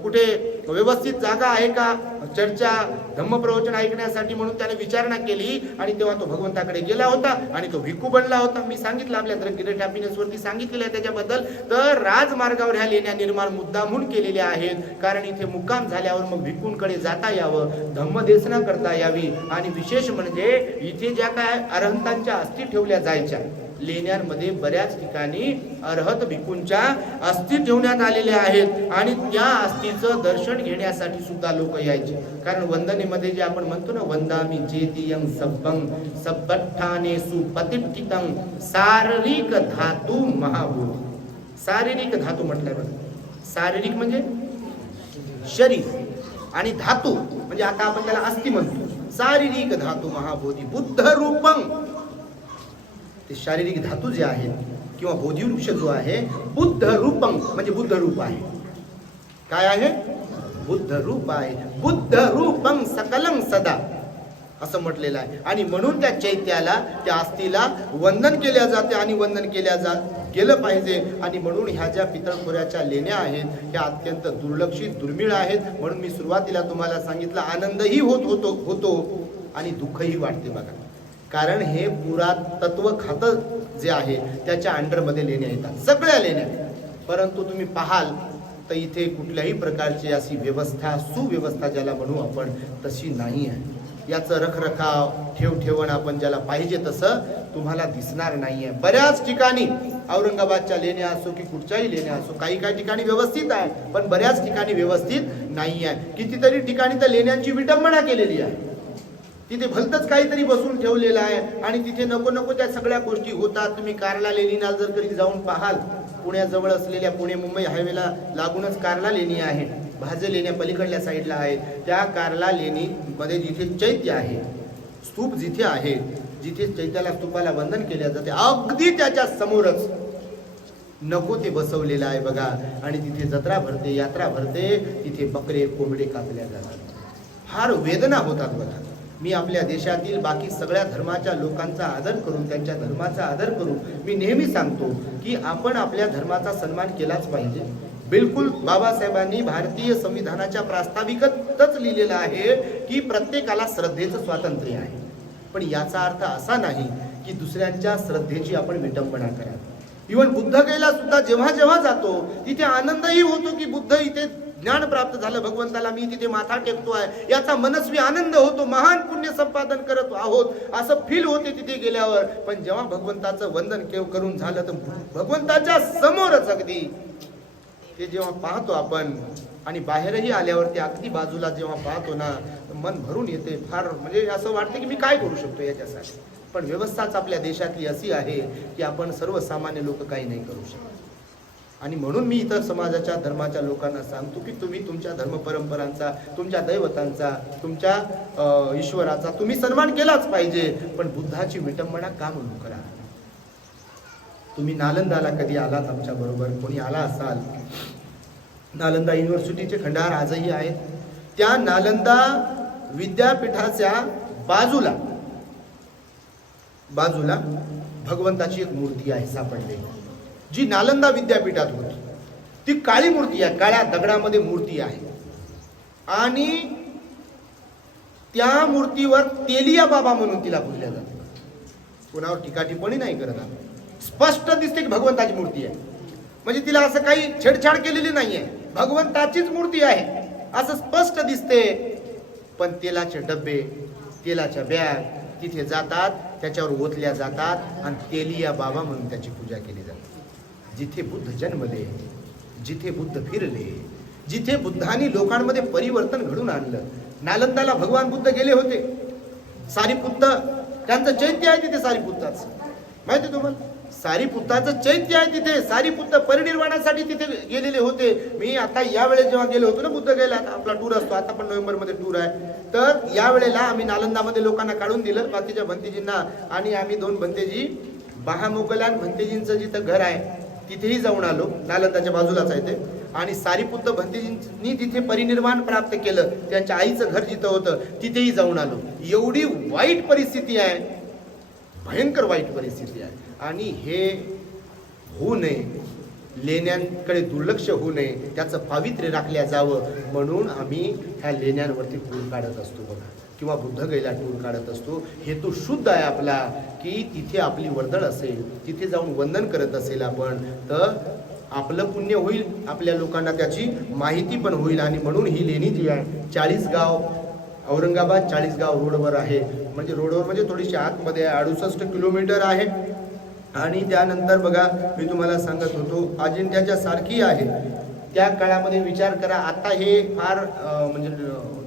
कुठे व्यवस्थित जागा आहे का चर्चा धम्मप्रवचन ऐकण्यासाठी, म्हणून त्याने विचारणा केली. आणि तेव्हा तो भगवंताकडे गेला होता आणि तो भिक्खू बनला होता. मी सांगितलं आपल्या ग्रेट हॅपीनेस वरती सांगितलेलं आहे त्याच्याबद्दल. तर राजमार्गावर ह्या लेण्या निर्माण मुद्दामून केलेल्या आहेत, कारण इथे मुक्काम झाल्यावर मग भिक्खूंकडे जाता यावं, धम्मदेशना करता यावी. आणि विशेष म्हणजे इथे ज्या काय अरहंतांच्या अस्थी ठेवल्या जायच्या, लेण्यांमध्ये बऱ्याच ठिकाणी अरहत भिक्खूंच्या अस्थी ठेवण्यात आलेल्या आहेत आणि त्या अस्थीचं दर्शन घेण्यासाठी सुद्धा लोक यायचे. कारण वंदनेमध्ये जे आपण म्हणतो ना, वंदामी जेतियं सब्बं सब्बठानेसु पतिष्ठितं शारीरिक धातू महाभूत. शारीरिक धातू म्हटलंय बघा. शारीरिक म्हणजे शरीर आणि धातू म्हणजे आता आपण त्याला अस्थि म्हणतो. शारीरिक धातू महाबोधी बुद्ध रूपं, ते शारीरिक धातू जे आहेत किंवा बोधी वृक्ष जो आहे बुद्ध रूपं म्हणजे बुद्ध रूप आहे. काय आहे? बुद्ध रूप आहे. बुद्ध रूपं सकलं सदा असं म्हटलेलं आहे. आणि म्हणून त्या चैत्याला, त्या अस्थीला वंदन केल्या जाते आणि वंदन केलं पाहिजे. आणि म्हणून ह्या ज्या पितळखोऱ्याच्या लेण्या आहेत ह्या अत्यंत दुर्लक्षित दुर्मिळ आहेत. म्हणून मी सुरुवातीला तुम्हाला सांगितलं, आनंदही होतो आणि दुःखही वाटते बघा. कारण हे पुरातत्व खातं जे आहे त्याच्या अंडरमध्ये लेण्या येतात, सगळ्या लेण्या. परंतु तुम्ही पाहाल तर इथे कुठल्याही प्रकारची अशी व्यवस्था, सुव्यवस्था ज्याला म्हणू आपण, तशी नाही आहे. याचं रखरखाव, ठेवण आपण ज्याला पाहिजे तसं तुम्हाला दिसणार नाहीये. बऱ्याच ठिकाणी औरंगाबादच्या लेण्या असो की कुठच्याही लेण्या असो, काही ठिकाणी व्यवस्थित आहे पण बऱ्याच ठिकाणी व्यवस्थित नाही आहे. कितीतरी ठिकाणी तर लेण्यांची विडंबना केलेली आहे. तिथे भलतच काहीतरी बसून ठेवलेलं आहे आणि तिथे नको त्या सगळ्या गोष्टी होतात. तुम्ही कार्ला लेणीला जर कधी जाऊन पाहाल, पुण्याजवळ असलेल्या पुणे मुंबई हायवेला लागूनच कार्ला लेणी आहे. भाजे लेण्या पलीकडल्या साईडला आहेत. त्या कार्ला लेणी मध्ये जिथे चैत्य आहे, स्तूप जिथे आहे, जिथे चैत्याला स्तूपाला वंदन केले जाते, अगदी त्याच्या समोरच नको ते बसवलेलं आहे बघा. आणि तिथे जत्रा भरते, यात्रा भरते, तिथे बकरे कोंबडे कापल्या जातात. फार वेदना होतात बघा. मी आपल्या देशातील बाकी सगळ्या धर्माच्या लोकांचा आदर करून, त्यांच्या धर्माचा आदर करून मी नेहमी सांगतो की आपण आपल्या धर्माचा सन्मान केलाच पाहिजे. बिलकुल बाबासाहेबांनी भारतीय संविधानाच्या प्रास्ताविकतच लिहिलेलं आहे की प्रत्येकाला श्रद्धेचं स्वातंत्र्य आहे. पण याचा अर्थ असा नाही की दुसऱ्यांच्या श्रद्धेची आपण विटंबना करावी. इव्हन बुद्धगयेला सुद्धा जेव्हा जेव्हा जातो तिथे आनंदही होतो की बुद्ध इथे ज्ञान प्राप्त झालं भगवंताला, मी तिथे माथा टेकतोय, याचा मनस्वी आनंद होतो. महान पुण्य संपादन करत आहोत असं फील होते तिथे गेल्यावर. पण जेव्हा भगवंताचं वंदन करून झालं तर भगवंताच्या समोरच अगदी ते जेव्हा पाहतो आपण, आणि बाहेरही आल्यावरती अगदी बाजूला जेव्हा पाहतो ना, मन भरून येते. फार म्हणजे असं वाटतं की मी काय करू शकतो याच्यासाठी. पण व्यवस्थाच आपल्या देशातली अशी आहे की आपण सर्वसामान्य लोक काही नाही करू शकत. आणि म्हणून मी इतर समाजाच्या धर्माच्या लोकांना सांगतो की तुम्ही तुमच्या धर्म परंपरांचा, तुमच्या दैवतांचा, तुमच्या ईश्वराचा तुम्ही सन्मान केलाच पाहिजे. पण बुद्धाची विटंबना का म्हणून करा. तुम्ही नालंदाला कधी आलात आमच्या बरोबर, कोणी आला असाल, नालंदा युनिव्हर्सिटीचे खंडहार आजही आहेत. त्या नालंदा विद्यापीठाच्या बाजूला भगवंताची एक मूर्ती आहे सापडलेली, जी नालंदा विद्यापीठात होती. ती काळी मूर्ती आहे, काळ्या दगडामध्ये मूर्ती आहे. आणि त्या मूर्तीवर तेलिया बाबा म्हणून तिला पूजल्या जाते. कोणावर टीका टिप्पणी नाही करत आपण. स्पष्ट दिसते की भगवंताची मूर्ती आहे. म्हणजे तिला असं काही छेडछाड केलेली नाहीये, भगवंताचीच मूर्ती आहे असं स्पष्ट दिसते. पण तेलाचे डब्बे, तेलाच्या बॅग तिथे जातात, त्याच्यावर ओतल्या जातात आणि तेलिया बाबा म्हणून त्याची पूजा केली जाते. जिथे बुद्ध जन्मले, जिथे बुद्ध फिरले, जिथे बुद्धांनी लोकांमध्ये परिवर्तन घडून आणलं. नालंदाला भगवान बुद्ध गेले होते. सारीपुत्त त्यांचं चैत्य आहे तिथे, सारीपुत्ताचं माहिती तुम्हाला. सारीपुत्ताचं चैत्य आहे तिथे. सारीपुत्त परिनिर्वाणासाठी तिथे गेलेले होते. मी आता यावेळेस जेव्हा गेलो होतो ना बुद्ध गेला, आपला टूर असतो, आता पण नोव्हेंबरमध्ये टूर आहे, तर यावेळेला आम्ही नालंदामध्ये लोकांना काढून दिलं, बाकीच्या भंतेजींना. आणि आम्ही 2 भंतेजी महामोगलान भंतेजींचं जिथं घर आहे तिथेही जाऊन आलो. नालंदाच्या बाजूलाच आहे ते. आणि सारीपुत्त भंतेजींनी जिथे परिनिर्वाण प्राप्त केलं, त्यांच्या आईचं घर जिथं होतं तिथेही जाऊन आलो. एवढी वाईट परिस्थिती आहे, भयंकर वाईट परिस्थिती आहे. आणि हे होऊ नये, लेण्यांकडे दुर्लक्ष होऊ नये, त्याचं पावित्र्य राखल्या जावं म्हणून आम्ही ह्या लेण्यांवरती टूर काढत असतो बघा, किंवा बुद्धगयेला टूर काढत असतो. हेतू शुद्ध आहे आपला की तिथे आपली वर्दळ असेल, तिथे जाऊन वंदन करत असेल आपण, तर आपलं पुण्य होईल, आपल्या लोकांना त्याची माहिती पण होईल. आणि म्हणून ही लेणी जी आहे 40गाव, औरंगाबाद 40गाव रोडवर आहे. म्हणजे रोडवर म्हणजे थोडीशी आतमध्ये 68 किलोमीटर आहे. आणि त्यानंतर बघा मी तुम्हाला सांगत होतो अजिंठ्याच्या सारखी आहे. त्या काळामध्ये विचार करा, आता हे फार म्हणजे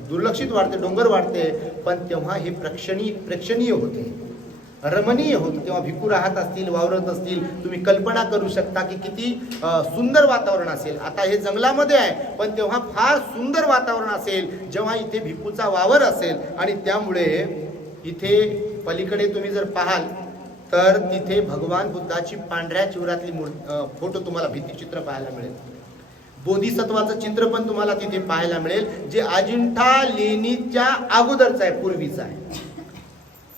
दुर्लक्षित वाटते, डोंगर वाटते, पण तेव्हा हे प्रेक्षणीय होते, रमणीय होतं. तेव्हा भिक्खू राहत असतील, वावरत असतील, तुम्ही कल्पना करू शकता की किती सुंदर वातावरण असेल. आता हे जंगलामध्ये आहे, पण तेव्हा फार सुंदर वातावरण असेल जेव्हा इथे भिक्खूचा वावर असेल. आणि त्यामुळे इथे पलीकडे तुम्ही जर पाहाल तर तिथे भगवान बुद्धाची पांढऱ्या चिवरातली फोटो तुम्हाला भित्तिचित्र पाहायला मिळेल. बोधिसत्वाचं चित्र पण तुम्हाला तिथे पाहायला मिळेल, जे अजिंठा लेणीच्या अगोदरचं आहे, पूर्वीचं आहे.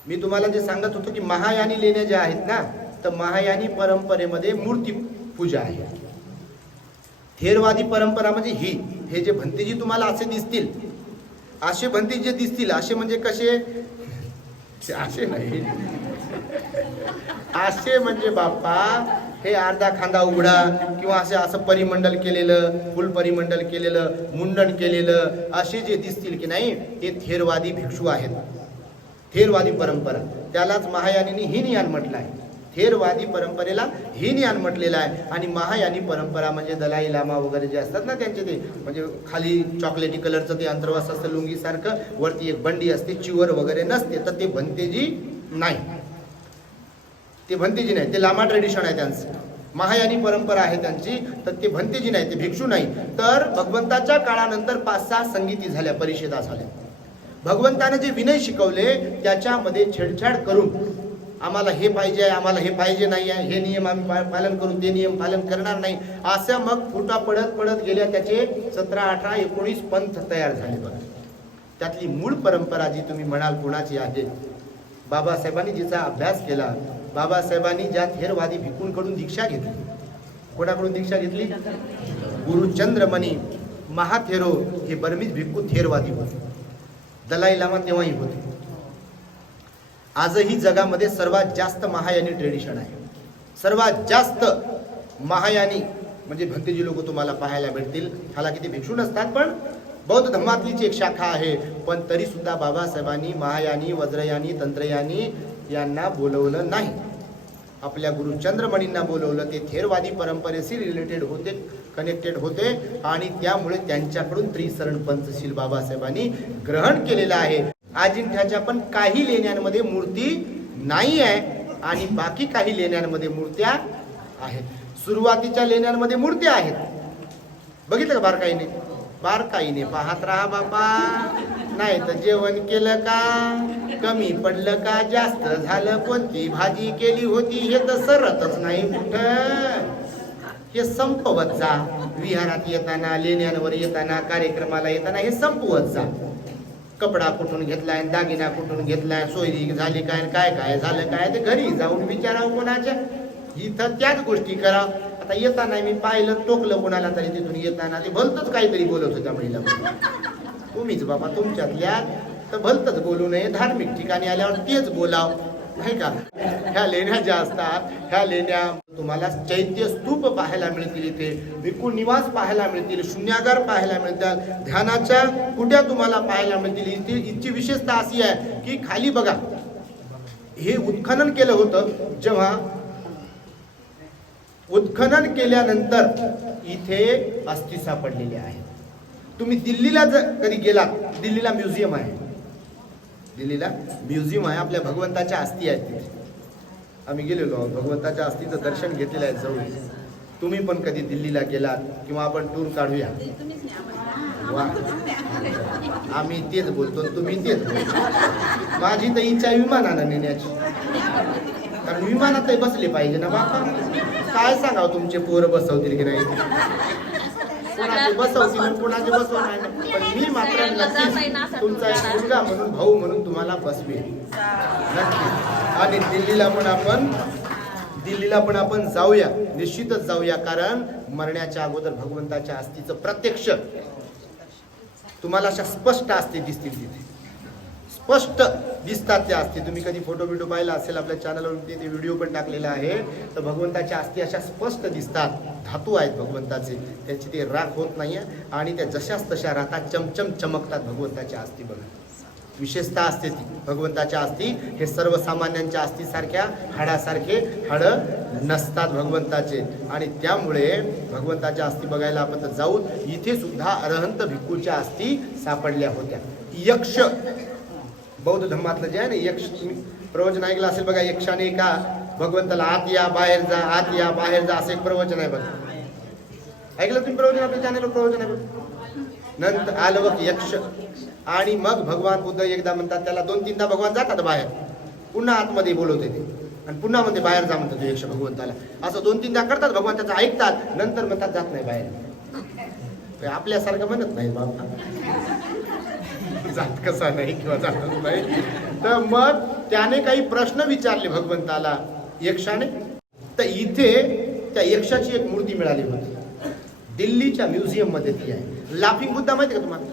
मी तुम्हाला जे सांगत होतो की महायानी लेण्या ज्या आहेत ना, तर महायानी परंपरेमध्ये मूर्ती पूजा आहे. थेरवादी परंपरा म्हणजे हे जे भंतेजी तुम्हाला असे दिसतील, असे भंते जे दिसतील, असे म्हणजे कसे, असे नाही, असे म्हणजे बाप्पा हे अर्धा खांदा उघडा किंवा असं परिमंडल केलेलं, फुल परिमंडल केलेलं, मुंडन केलेलं, असे जे दिसतील की नाही, ते थेरवादी भिक्षू आहेत. थेरवादी परंपरा, त्यालाच महायानींनी हीनयान म्हटलं आहे. थेरवादी परंपरेला हीनयान म्हटलेलं आहे. आणि महायानी परंपरा म्हणजे दलाई लामा वगैरे जे असतात ना, त्यांचे ते म्हणजे खाली चॉकलेटी कलरचं ते अंतर्वास असतं लुंगीसारखं, वरती एक बंडी असते, चिवर वगैरे नसते, तर ते भंतेजी नाही, ते भंतेजी नाही, ते लामा ट्रेडिशन आहे त्यांचं, महायानी परंपरा आहे त्यांची, तर ते भंतेजी नाही, ते भिक्षू नाही. तर भगवंताच्या काळानंतर 5-6 संगीती झाल्या, परिषदा झाल्या. भगवंताने जे विनय शिकवले त्याच्यामध्ये छेडछाड करून आम्हाला हे पाहिजे, आम्हाला हे पाहिजे नाही आहे, हे नियम आम्ही पालन करू, ते नियम पालन करणार नाही, असं मग फुटा पडत पडत गेल्या त्याचे 17, 18, 19 पंथ तयार झाले. बघा, त्यातली मूळ परंपरा जी तुम्ही म्हणाल कोणाची आहे, बाबासाहेबांनी जिचा अभ्यास केला, बाबासाहेबांनी ज्या थेरवादी भिक्खूंकडून दीक्षा घेतली, कोणाकडून दीक्षा घेतली, गुरु चंद्रमणी महाथेरो हे बर्मीज भिक्खू थेरवादी होते. दलाई लामा तेव्हाही होते. आजही जगामध्ये सर्वात जास्त महायानी ट्रेडिशन आहे. सर्वात जास्त महायानी म्हणजे भंतेजी लोक तुम्हाला पाहायला भेटतील. हालाकी ते भिक्षू नसतात, पण बौद्ध धर्मातलीच एक शाखा आहे. पण तरी सुद्धा बाबासाहेबांनी महायानी, वज्रयानी, तंत्रयानी यांना बोलवलं नाही. आपल्या गुरु चंद्रमणींना बोलवलं. ते थेरवादी परंपरेशी रिलेटेड होते, कनेक्टेड होते, आणि त्यामुळे त्यांच्याकडून त्रिसरण पंचशील बाबासाहेबांनी ग्रहण केलेलं आहे. अजिंठ्याच्या पण काही लेण्यांमध्ये मूर्ती नाही आहे आणि बाकी काही लेण्यांमध्ये मूर्त्या आहेत. सुरुवातीच्या लेण्यांमध्ये मूर्त्या आहेत, बघितलं का बारकाईने, बारकाईने पाहत राहा बाबा. नाही तर जेवण केलं का, कमी पडलं का, जास्त झालं, कोणती भाजी केली होती हे तर सरतच नाही कुठं. हे संपवत जा. विहारात येताना, लेण्यांवर येताना, कार्यक्रमाला येताना हे संपवत जा. कपडा कुठून घेतलाय, दागिना कुठून घेतलाय, सोयरी झाली काय, काय काय झालं काय, ते घरी जाऊन विचारावं कोणाच्या. इथं त्याच गोष्टी करा. आता येताना मी पाहिलं, टोकलं कोणाला तरी तिथून येताना, ते भलतच काहीतरी बोलत होत्या महिला. तुम्हीच बाबा तुमच्यातल्या तर भलतच बोलू नये. धार्मिक ठिकाणी आल्यावर तेच बोलाव, नाही का. ह्या लेण्या ज्या असतात, ह्या लेण्या तुम्हाला चैत्य स्तूप पाहायला मिळतील, इथे भिक्खू निवास पाहायला मिळतील, शून्यागार पाहायला मिळतात, ध्यानाच्या कुट्या तुम्हाला पाहायला मिळतील. इथे इथची विशेषता अशी आहे की खाली बघा, हे उत्खनन केलं होतं. जेव्हा उत्खनन केल्यानंतर इथे अस्थी सापडलेल्या आहेत. तुम्ही दिल्लीला जर कधी गेलात, दिल्लीला म्युझियम आहे, दिल्लीला म्युझियम आहे, आपल्या भगवंताच्या अस्थी आहेत तिथे. आम्ही गेलेलो आहोत, भगवंताच्या अस्थीचं दर्शन घेतलेलं आहे जवळ. तुम्ही पण कधी दिल्लीला गेलात किंवा आपण टूर काढूया. वा, आम्ही तेच बोलतो, तुम्ही तेच बोलतो. माझी तर इच्छा विमानानं नेण्याची, कारण विमानातही बसले पाहिजे ना बापा. काय सांगावं, तुमचे पोरं बसवतील की नाही, कोणाचे बसवतील, कोणाचे बसवणार नाही, पण मी मात्र नक्कीच तुमचा एक मुलगा म्हणून, भाऊ म्हणून तुम्हाला बसवेल नक्की. आणि दिल्लीला पण आपण जाऊया, निश्चितच जाऊया. कारण मरण्याच्या अगोदर भगवंताच्या अस्थीचं प्रत्यक्ष तुम्हाला अशा स्पष्ट असते दिसतील, तिथे स्पष्ट दिसतात त्या अस्थी. तुम्ही कधी फोटो बिटो पाहिला असेल आपल्या चॅनलवर, ते व्हिडिओ पण टाकलेला आहे. तर भगवंताच्या अस्थी अशा स्पष्ट दिसतात. धातू आहेत भगवंताचे, त्याची ते राख होत नाहीये आणि त्या जशाच तशा राहतात, चमचम चमकतात भगवंताच्या अस्थी. बघा विशेषता असते ती भगवंताच्या अस्थी हे सर्वसामान्यांच्या अस्थीसारख्या हाडासारखे हाड नसतात भगवंताचे. आणि त्यामुळे भगवंताच्या अस्थी बघायला आपण तर जाऊ. इथे सुद्धा अरहंत भिक्खूच्या अस्थी सापडल्या होत्या. यक्ष बौद्ध धर्मातलं जे आहे ना, यक्ष तुम्ही प्रवचन ऐकलं असेल बघा. यक्षाने का भगवंताला आत या बाहेर जा, आत या बाहेर जा असं एक प्रवचन आहे बघा. ऐकलं तुम्ही प्रवचन? आपल्या चॅनेलवर प्रवचन आहे बघा. नंतर आलं बघ यक्ष. आणि मग भगवान बुद्ध एकदा म्हणतात त्याला, 2-3दा भगवान जातात बाहेर, पुन्हा आतमध्ये बोलवते ते आणि पुन्हा म्हणते बाहेर जा म्हणतात यक्ष भगवंताला. असं 2-3दा करतात भगवान, त्याचं ऐकतात, नंतर म्हणतात जात नाही बाहेर. आपल्यासारखं म्हणत नाही बाबा जात कसा नाही किंवा जातच नाही. तर मग त्याने काही प्रश्न विचारले भगवंताला यक्षाने. तर इथे त्या यक्षाची एक मूर्ती मिळाली होती दिल्लीच्या म्युझियम मध्ये. ती आहे लाफिंग बुद्धा. माहिती का तुम्हाला?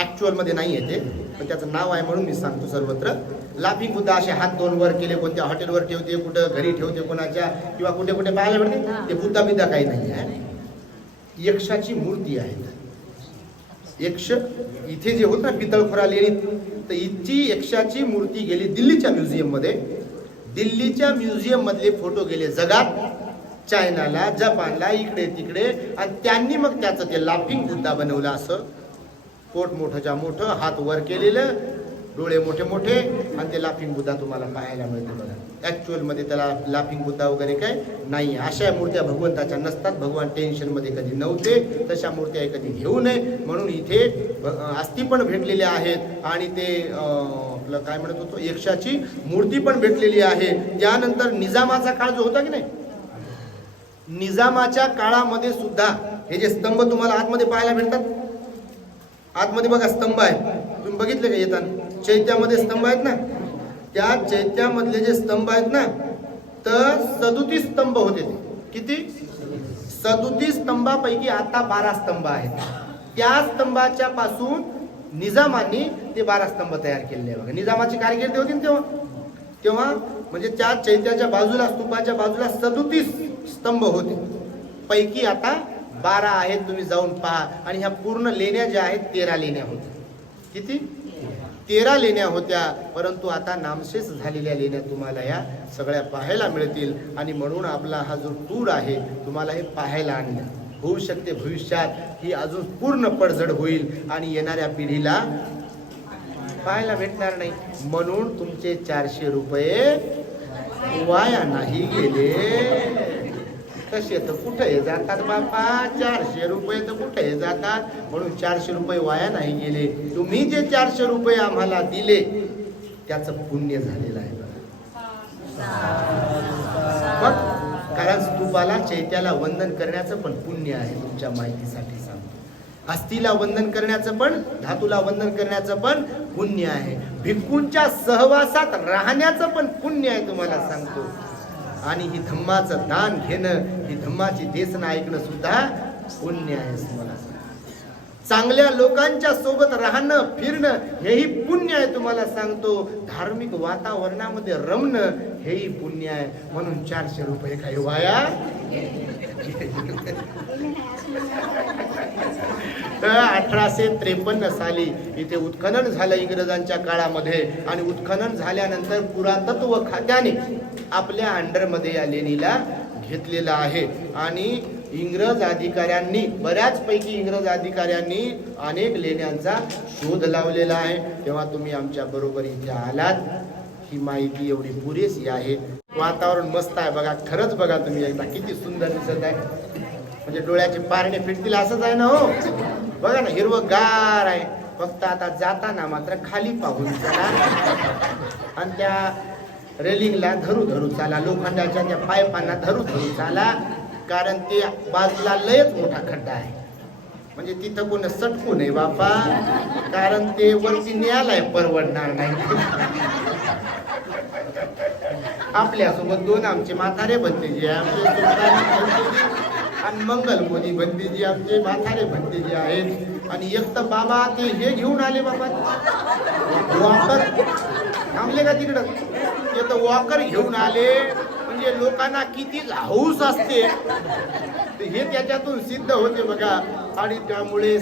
ऍक्च्युअल मध्ये नाही आहे ते, पण त्याचं नाव आहे म्हणून मी सांगतो सर्वत्र. लाफिंग बुद्धा असे हात 2 वर केले, कोणत्या हॉटेलवर ठेवते, कुठं घरी ठेवते कोणाच्या, किंवा कुठे कुठे पाहायला मिळते. ते बुद्धा बिद्धा काही नाही आहे, यक्षाची मूर्ती आहे. यक्ष इथे जे होत ना पितळखोरा लेणीत, तर इथची यक्षाची मूर्ती गेली दिल्लीच्या म्युझियम मध्ये. दिल्लीच्या म्युझियम मधले फोटो गेले जगात, चायनाला, जपानला, इकडे तिकडे. आणि त्यांनी मग त्याचं ते लाफिंग बुद्धा बनवलं. असं पोट मोठंच्या मोठं, हात वर केलेलं, डोळे मोठे मोठे, आणि ते लाफिंग बुद्धा तुम्हाला पाहायला मिळते बघा. ऍक्च्युअल मध्ये त्याला लाफिंग बुद्धा वगैरे काय नाही. अशा मूर्त्या भगवंताच्या नसतात. भगवान टेन्शन मध्ये कधी नव्हते, तशा मूर्त्या कधी घेऊ नये म्हणून इथे अस्थी पण भेटलेल्या आहेत. आणि ते आपलं काय म्हणत होतो, यक्षाची मूर्ती पण भेटलेली आहे. त्यानंतर निजामाचा काळ जो होता की नाही, निजामाच्या काळामध्ये सुद्धा हे जे स्तंभ तुम्हाला आतमध्ये पाहायला भेटतात, आतमध्ये बघा स्तंभ आहे, तुम्ही बघितले का येताना? चैत्यामध्ये स्तंभ आहेत ना, त्या चैत्यामधले जे स्तंभ आहेत ना, तर 37 स्तंभ होते ते. किती? 37 स्तंभापैकी आता 12 स्तंभ आहेत. त्या स्तंभाच्या पासून निजामांनी ते 12 स्तंभ तयार केलेले बघा. निजामाची कारकिर्दी होती ना तेव्हा म्हणजे त्या चैत्याच्या बाजूला, स्तूपाच्या बाजूला 37 स्तंभ होते, पैकी आता 12 आहेत. तुम्ही जाऊन पहा. आणि ह्या पूर्ण लेण्या ज्या आहेत 13 लेण्या होत्या. किती? 13 लेण्या होत्या. परंतु आता नामशेष झालेल्या लेण्या तुम्हाला ह्या सगळ्या पाहायला मिळतील. आणि म्हणून आपला हा जो टूर आहे तुम्हाला हे पाहायला आणलं. होऊ शकते भविष्यात ही अजून पूर्ण पडझड होईल आणि येणाऱ्या पिढीला पाहायला भेटणार नाही. म्हणून तुमचे 400 रुपये वाया नाही गेले. कसे तर कुठे जातात बापा, 400 रुपये तर कुठे जातात. म्हणून 400 रुपये वाया नाही गेले. तुम्ही जे 400 रुपये आम्हाला दिले त्याचं पुण्य झालेलं आहे. मग कारण स्तूपाला, चैत्याला वंदन करण्याचं पण पुण्य आहे. तुमच्या माहितीसाठी सांगतो, अस्थीला वंदन करण्याचं पण, धातूला वंदन करण्याचं पण पुण्य आहे. भिक्खूंच्या सहवासात राहण्याचं पण पुण्य आहे तुम्हाला सांगतो. आणि ही धम्माचं दान घेणं, ही धम्माची देसना ऐकणं सुद्धा पुण्य आहे तुम्हाला. चांगल्या लोकांच्या सोबत राहणं, फिरणं हेही पुण्य आहे तुम्हाला सांगतो. धार्मिक वातावरणामध्ये रमणं हेही पुण्य आहे. म्हणून 400 रुपये काही वाया. 1853 साली इथे उत्खनन झालं इंग्रजांच्या काळामध्ये. आणि उत्खनन झाल्यानंतर पुरातत्व खात्याने आपल्या अंडरमध्ये या लेणीला घेतलेलं आहे. आणि इंग्रज अधिकाऱ्यांनी, बऱ्याचपैकी इंग्रज अधिकाऱ्यांनी अनेक लेण्यांचा शोध लावलेला आहे. तेव्हा तुम्ही आमच्या बरोबर इथे आलात. ही माहिती एवढी पुरेशी आहे. वातावरण मस्त आहे बघा, खरंच बघा तुम्ही एकदा किती सुंदर दिसत आहे. म्हणजे डोळ्याचे पारणे फिरतील असंच आहे ना हो. बघा ना, हिरवगार आहे. फक्त आता जाताना मात्र खाली पाहून चला आणि त्या रेलिंगला धरू धरू चाला, लोखंडाच्या त्या पायपांना धरू धरू चाला. कारण ते बाजूला लयच मोठा खड्डा आहे. म्हणजे तिथं कोण सटकू नये बापा, कारण ते वरती न्यायलाय परवडणार नाही. आपल्यासोबत 2 आमचे म्हातारे भंतेजी, आमचे आणि मंगल मोदी भंतेजी, आमचे म्हातारे भंतेजी आहेत. आणि एक तर बाबा ते हे घेऊन आले बाबा, वॉकर थांबले का तिकडं, ते तर वॉकर घेऊन आले. म्हणजे लोकांना किती हौस असते हे त्याच्यातून सिद्ध होते बघा. आणि त्यामुळे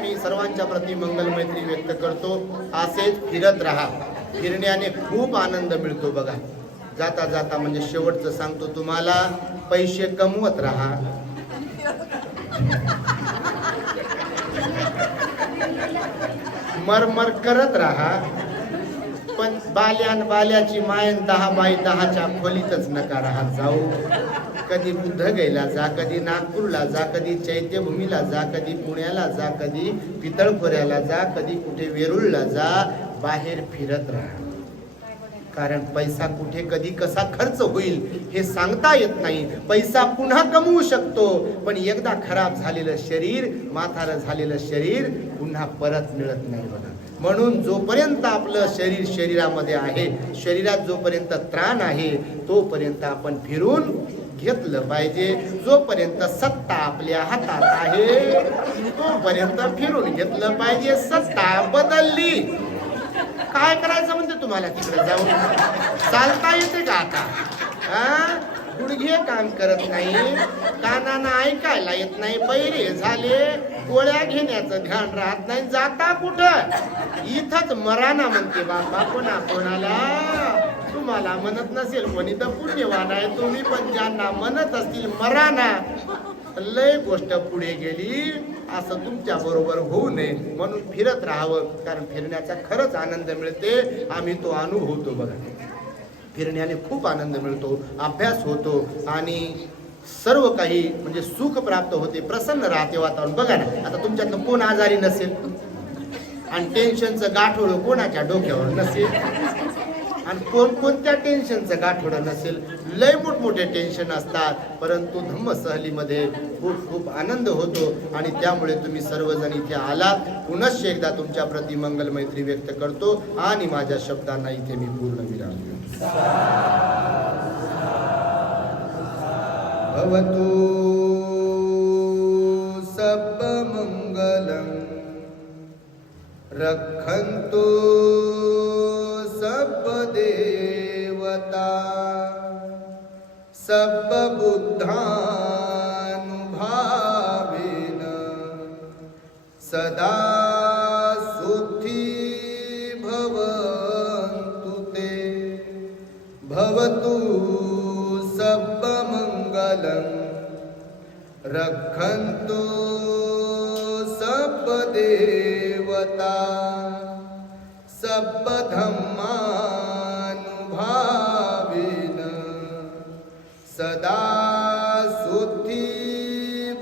मी सर्वांच्या प्रती मंगल मैत्री व्यक्त करतो. असेच फिरत राहा. फिरण्याने खूप आनंद मिळतो बघा. जाता जाता म्हणजे शेवटचं सांगतो तुम्हाला, पैसे कमवत राहा, मरमर करत राहा, पण बाल्याची मायन 10x10च्या खोलीतच नका राहत जाऊ. कधी बुद्धगयला जा, कधी नागपूरला जा, कधी चैत्यभूमीला जा, कधी पुण्याला जा, कधी पितळखोऱ्याला जा, कधी कुठे वेरूळला जा. बाहेर फिरत राहा. कारण पैसा कुठे कधी कसा खर्च होईल हे सांगता येत नाही. पैसा पुन्हा कमवू शकतो, पण एकदा खराब झालेलं शरीर, म्हातारं झालेलं शरीर पुन्हा परत मिळत नाही बघा. म्हणून जोपर्यंत आपलं शरीर शरीरामध्ये आहे, शरीरात जोपर्यंत त्राण आहे, तोपर्यंत आपण फिरून घेतलं पाहिजे. जोपर्यंत सत्ता आपल्या हातात आहे तोपर्यंत फिरून घेतलं पाहिजे. सत्ता बदलली, काय करायचं म्हणते तुम्हाला तिकडे जाऊन? चालता येते का आता? गुडघे काम करत नाही, कानानं ऐकायला येत नाही, बहिरे झाले, गोळ्या घेण्याचं ध्यान राहत नाही. जाता कुठं? इथंच मराना म्हणते बाबा. कोणाला तुम्हाला म्हणत नसेल कोणी तर पुण्यवान आहे तुम्ही, पण ज्यांना म्हणत असतील मराना, लय गोष्ट पुढे गेली. असं तुमच्या बरोबर होऊ नये म्हणून फिरत राहावं. कारण फिरण्याचा खरंच आनंद मिळते. आम्ही तो अनुभवतो बघा. फिरण्याने खूप आनंद मिळतो, अभ्यास होतो आणि सर्व काही म्हणजे सुख प्राप्त होते, प्रसन्न राहते वातावरण. बघा ना, आता तुमच्यातनं कोण आजारी नसेल आणि टेन्शनचं गाठोडं कोणाच्या डोक्यावर नसेल आणि कोणत्या टेन्शनचं गाठोडं नसेल. लय मोठमोठे टेन्शन असतात, परंतु धम्म सहलीमध्ये खूप खूप आनंद होतो. आणि त्यामुळे तुम्ही सर्वजण इथे आलात. पुनश्च एकदा तुमच्या प्रती मंगल मैत्री व्यक्त करतो आणि माझ्या शब्दांना इथे मी पूर्ण विराम देतो. भवतु सब मंगलम रक्षन्तु सब देवता सब बुद्धानुभावेन सदा सुखी भवन्तु ते. भवतु सब मंगलम रक्षन्तु सब देवता सब धम्मानुभावेन सदा सुखी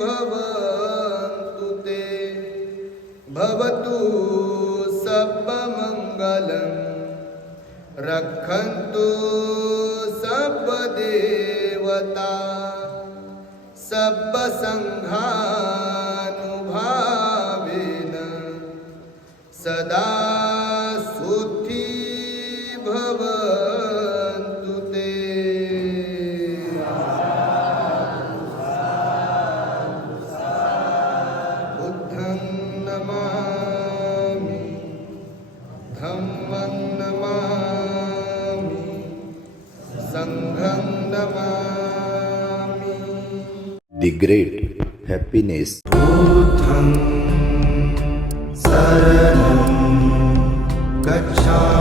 भवन्तु ते. भवतु सब मंगलम रक्षन्तु सब देवता सब संघानुभावेन सदा सुखी भवन्तु ते. बुद्धं नमामि, धम्मं नमामि, संघं नमामि. The great happiness. बुद्धं शरणं गच्छामि.